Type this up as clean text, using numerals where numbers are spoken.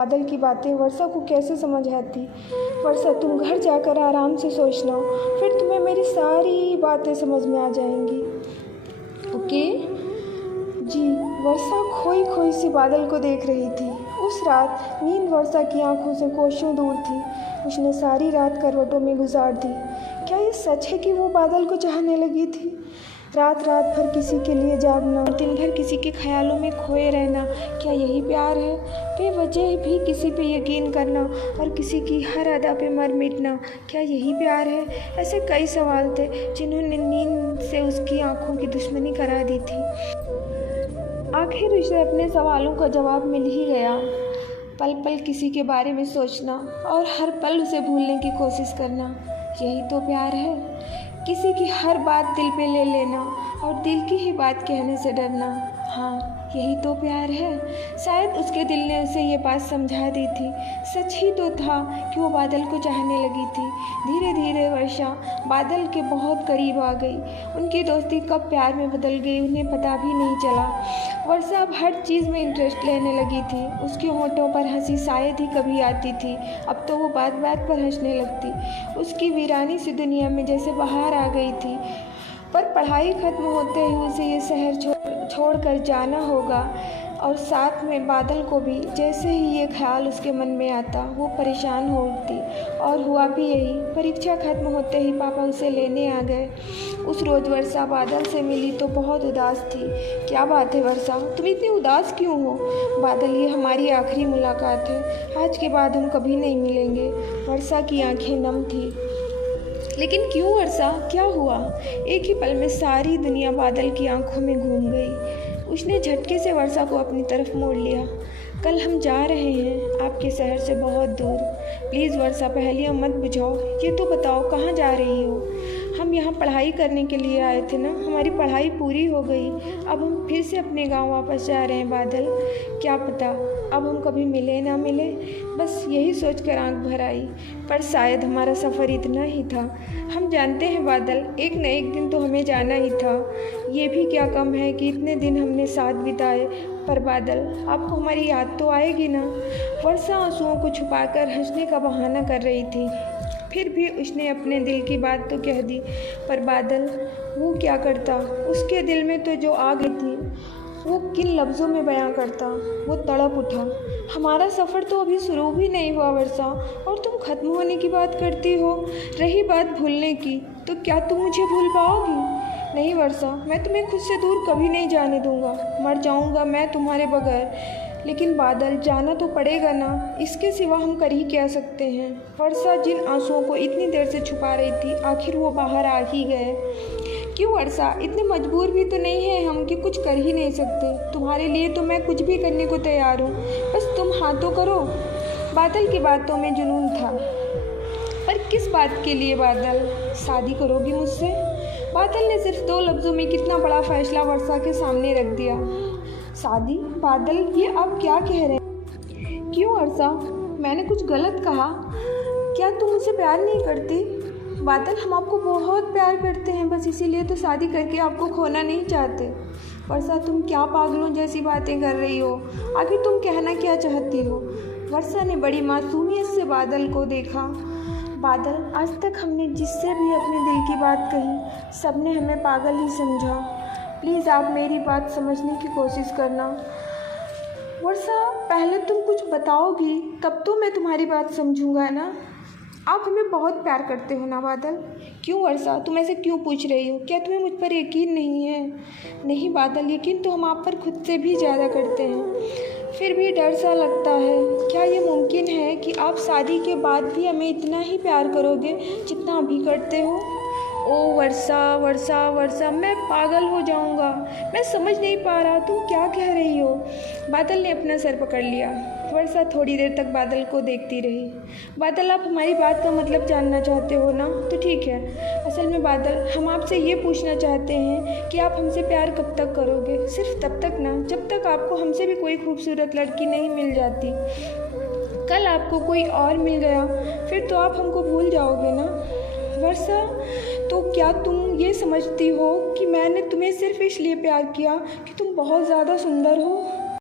बादल की बातें वर्षा को कैसे समझ आती। वर्षा, तुम घर जाकर आराम से सोचना, फिर तुम्हें मेरी सारी बातें समझ में आ जाएंगी। ओके जी। वर्षा खोई खोई सी बादल को देख रही थी। उस रात नींद वर्षा की आंखों से कोसों दूर थी। उसने सारी रात करवटों में गुजार दी। क्या ये सच है कि वो बादल को चाहने लगी थी? रात रात भर किसी के लिए जागना, दिन भर किसी के ख्यालों में खोए रहना, क्या यही प्यार है? बेवजह भी किसी पे यकीन करना और किसी की हर अदा पे मर मिटना, क्या यही प्यार है? ऐसे कई सवाल थे जिन्होंने नींद से उसकी आंखों की दुश्मनी करा दी थी। आखिर उसे अपने सवालों का जवाब मिल ही गया। पल पल किसी के बारे में सोचना और हर पल उसे भूलने की कोशिश करना, यही तो प्यार है। किसी की हर बात दिल पे ले लेना और दिल की ही बात कहने से डरना, हाँ यही तो प्यार है। शायद उसके दिल ने उसे ये बात समझा दी थी। सच ही तो था कि वो बादल को चाहने लगी थी। धीरे धीरे वर्षा बादल के बहुत करीब आ गई। उनकी दोस्ती कब प्यार में बदल गई उन्हें पता भी नहीं चला। वर्षा अब हर चीज़ में इंटरेस्ट लेने लगी थी। उसके होठों पर हंसी शायद ही कभी आती थी, अब तो वो बात बात पर हंसने लगती। उसकी वीरानी सी दुनिया में जैसे बाहर आ गई थी। पर पढ़ाई खत्म होते ही उसे ये शहर छोड़कर जाना होगा और साथ में बादल को भी। जैसे ही ये ख्याल उसके मन में आता वो परेशान हो उठती और हुआ भी यही। परीक्षा खत्म होते ही पापा उसे लेने आ गए। उस रोज़ वर्षा बादल से मिली तो बहुत उदास थी। क्या बात है वर्षा, तुम इतनी उदास क्यों हो? बादल, ये हमारी आखिरी मुलाकात है, आज के बाद हम कभी नहीं मिलेंगे। वर्षा की आंखें नम थी। लेकिन क्यों वर्षा, क्या हुआ? एक ही पल में सारी दुनिया बादल की आंखों में घूम गई। उसने झटके से वर्षा को अपनी तरफ मोड़ लिया। कल हम जा रहे हैं आपके शहर से बहुत दूर। प्लीज़ वर्षा, पहेलियाँ मत बुझाओ, ये तो बताओ कहाँ जा रही हो? हम यहाँ पढ़ाई करने के लिए आए थे ना, हमारी पढ़ाई पूरी हो गई, अब हम फिर से अपने गांव वापस जा रहे हैं बादल। क्या पता अब हम कभी मिले ना मिले, बस यही सोचकर आंख भर आई। पर शायद हमारा सफ़र इतना ही था। हम जानते हैं बादल, एक न एक दिन तो हमें जाना ही था। ये भी क्या कम है कि इतने दिन हमने साथ बिताए। पर बादल, आपको हमारी याद तो आएगी ना? वर्षा आंसुओं को छुपाकर हंसने का बहाना कर रही थी। फिर भी उसने अपने दिल की बात तो कह दी। पर बादल, वो क्या करता? उसके दिल में तो जो आग थी वो किन लफ्ज़ों में बयां करता? वो तड़प उठा। हमारा सफ़र तो अभी शुरू भी नहीं हुआ वर्षा, और तुम ख़त्म होने की बात करती हो। रही बात भूलने की, तो क्या तुम मुझे भूल पाओगी? नहीं वर्षा, मैं तुम्हें खुद से दूर कभी नहीं जाने दूंगा। मर जाऊंगा मैं तुम्हारे बगैर। लेकिन बादल, जाना तो पड़ेगा ना, इसके सिवा हम कर ही क्या सकते हैं? वर्षा जिन आंसुओं को इतनी देर से छुपा रही थी, आखिर वो बाहर आ ही गए। क्यों वर्षा, इतने मजबूर भी तो नहीं है हम कि कुछ कर ही नहीं सकते। तुम्हारे लिए तो मैं कुछ भी करने को तैयार हूँ, बस तुम हाँ तो करो। बादल की बातों में जुनून था। पर किस बात के लिए बादल? शादी करोगी मुझसे? बादल ने सिर्फ 2 लफ्ज़ों में कितना बड़ा फैसला वर्षा के सामने रख दिया। शादी? बादल, ये आप क्या कह रहे हैं? क्यों वर्षा, मैंने कुछ गलत कहा? क्या तुम मुझसे प्यार नहीं करती? बादल, हम आपको बहुत प्यार करते हैं, बस इसीलिए तो शादी करके आपको खोना नहीं चाहते। वर्षा, तुम क्या पागलों जैसी बातें कर रही हो? आखिर तुम कहना क्या चाहती हो? वर्षा ने बड़ी मासूमियत से बादल को देखा। बादल, आज तक हमने जिससे भी अपने दिल की बात कही, सबने हमें पागल ही समझा। प्लीज़ आप मेरी बात समझने की कोशिश करना। वर्षा, पहले तुम कुछ बताओगी तब तो मैं तुम्हारी बात समझूंगा ना। आप हमें बहुत प्यार करते हो ना बादल? क्यों वर्षा, तुम ऐसे क्यों पूछ रही हो? क्या तुम्हें मुझ पर यकीन नहीं है? नहीं बादल, यकीन तो हम आप पर खुद से भी ज़्यादा करते हैं। फिर भी डर सा लगता है। क्या ये मुमकिन है कि आप शादी के बाद भी हमें इतना ही प्यार करोगे जितना अभी करते हो? ओ वर्षा वर्षा वर्षा, मैं पागल हो जाऊंगा। मैं समझ नहीं पा रहा तुम क्या कह रही हो। बादल ने अपना सर पकड़ लिया। वर्षा थोड़ी देर तक बादल को देखती रही। बादल, आप हमारी बात का मतलब जानना चाहते हो ना? तो ठीक है। असल में बादल, हम आपसे ये पूछना चाहते हैं कि आप हमसे प्यार कब तक करोगे? सिर्फ तब तक ना, जब तक आपको हमसे भी कोई खूबसूरत लड़की नहीं मिल जाती। कल आपको कोई और मिल गया, फिर तो आप हमको भूल जाओगे ना? वर्षा, तो क्या तुम ये समझती हो कि मैंने तुम्हें सिर्फ इसलिए प्यार किया कि तुम बहुत ज़्यादा सुंदर हो?